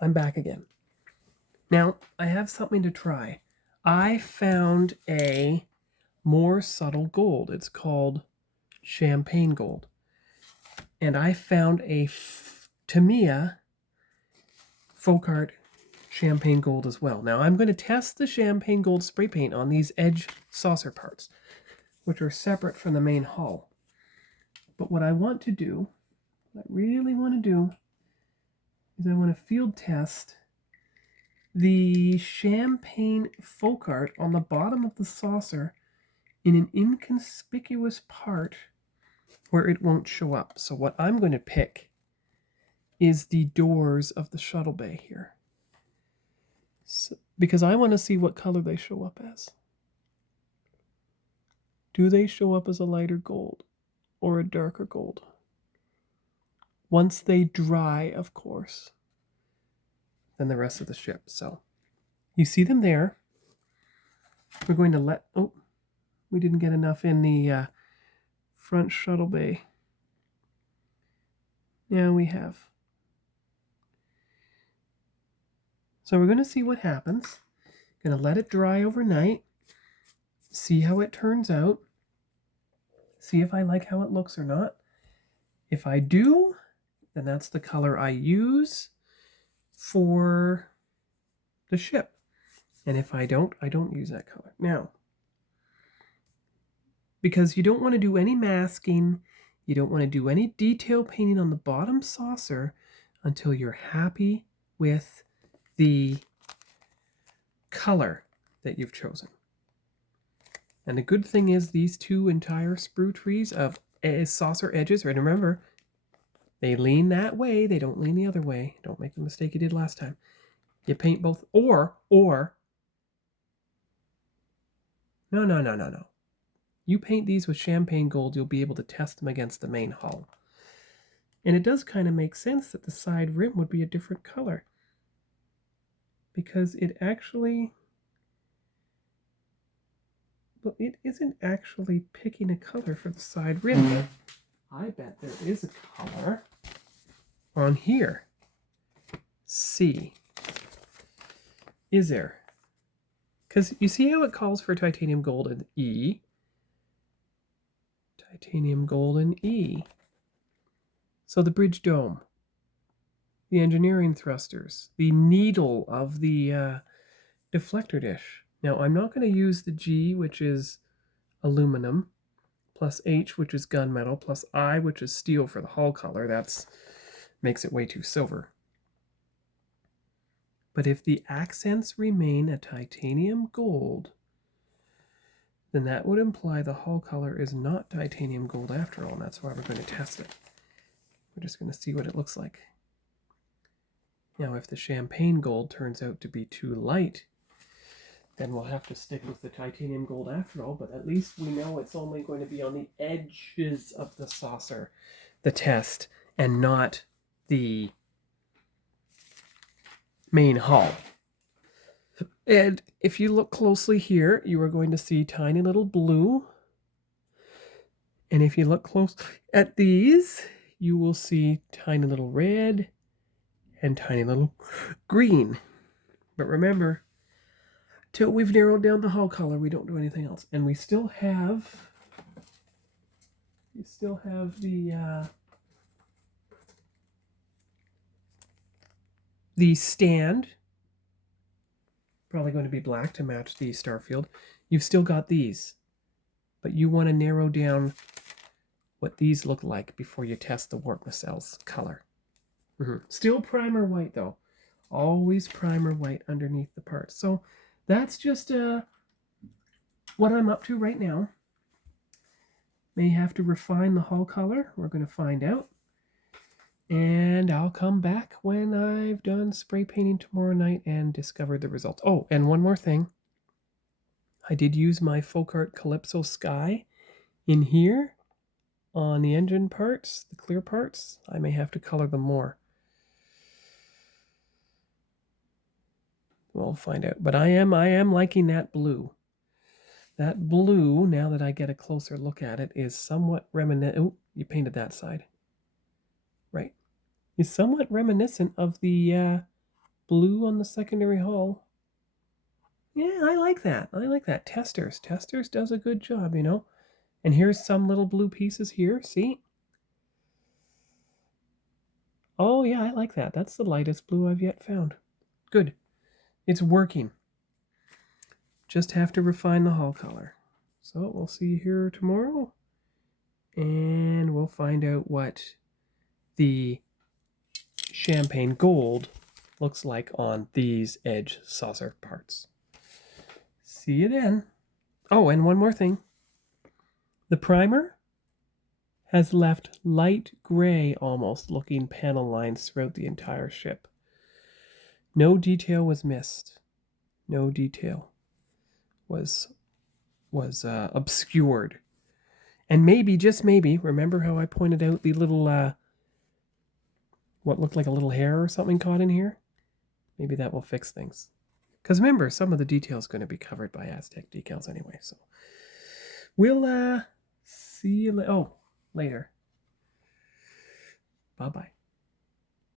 I'm back again. Now, I have something to try. I found a more subtle gold. It's called champagne gold. And I found a Tamiya folk art champagne gold as well. Now, I'm going to test the champagne gold spray paint on these edge saucer parts, which are separate from the main hull. But what I want to do, what I really want to do, is I want to field test the champagne folk art on the bottom of the saucer in an inconspicuous part where it won't show up. So what I'm going to pick is the doors of the shuttle bay here. So, because I want to see what color they show up as. Do they show up as a lighter gold or a darker gold? Once they dry, of course, than the rest of the ship. So you see them there. We're going to let, oh, we didn't get enough in the front shuttle bay. Yeah, we have. So we're going to see what happens. Going to let it dry overnight. See how it turns out. See if I like how it looks or not. If I do, then that's the color I use for the ship. And if I don't use that color. Now, because you don't want to do any masking, you don't want to do any detail painting on the bottom saucer until you're happy with the color that you've chosen. And the good thing is these two entire sprue trees of saucer edges, right? Remember, they lean that way, they don't lean the other way. Don't make the mistake you did last time. You paint both, or, no. You paint these with champagne gold, you'll be able to test them against the main hull. And it does kind of make sense that the side rim would be a different color. Because it actually, well, it isn't actually picking a color for the side rim. I bet there is a color on here. C. Is there? Because you see how it calls for titanium gold in E. Titanium gold in E. So the bridge dome, the engineering thrusters, the needle of the deflector dish. Now I'm not going to use the G, which is aluminum, plus H, which is gunmetal, plus I, which is steel for the hull color. That's makes it way too silver. But if the accents remain a titanium gold, then that would imply the hull color is not titanium gold after all, and that's why we're going to test it. We're just going to see what it looks like. Now, if the champagne gold turns out to be too light, then we'll have to stick with the titanium gold after all, but at least we know it's only going to be on the edges of the saucer, the test, and not the main hull. And if you look closely here, you are going to see tiny little blue. And if you look close at these, you will see tiny little red and tiny little green. But remember, till we've narrowed down the hull color, we don't do anything else. And we still have the stand, probably going to be black to match the Starfield. You've still got these, but you want to narrow down what these look like before you test the warp nacelles color. Still primer white though. Always primer white underneath the parts. So that's just what I'm up to right now. May have to refine the hull color. We're going to find out. And I'll come back when I've done spray painting tomorrow night and discovered the results. Oh, and one more thing. I did use my Folk Art Calypso Sky in here on the engine parts, the clear parts. I may have to color them more. We'll find out. But I am liking that blue. That blue, now that I get a closer look at it, is somewhat reminiscent. Oh, you painted that side. Right. Is somewhat reminiscent of the blue on the secondary hull. Yeah, I like that. I like that. Testors. Testors does a good job, you know. And here's some little blue pieces here. See? Oh, yeah, I like that. That's the lightest blue I've yet found. Good. It's working. Just have to refine the hull color. So we'll see you here tomorrow. And we'll find out what the champagne gold looks like on these edge saucer parts. See you then. Oh, and one more thing. The primer has left light gray almost looking panel lines throughout the entire ship. No detail was missed. No detail was obscured. And maybe, just maybe, remember how I pointed out the little, what looked like a little hair or something caught in here? Maybe that will fix things. Because remember, some of the detail is going to be covered by Aztec decals anyway. So we'll see you later. Bye-bye.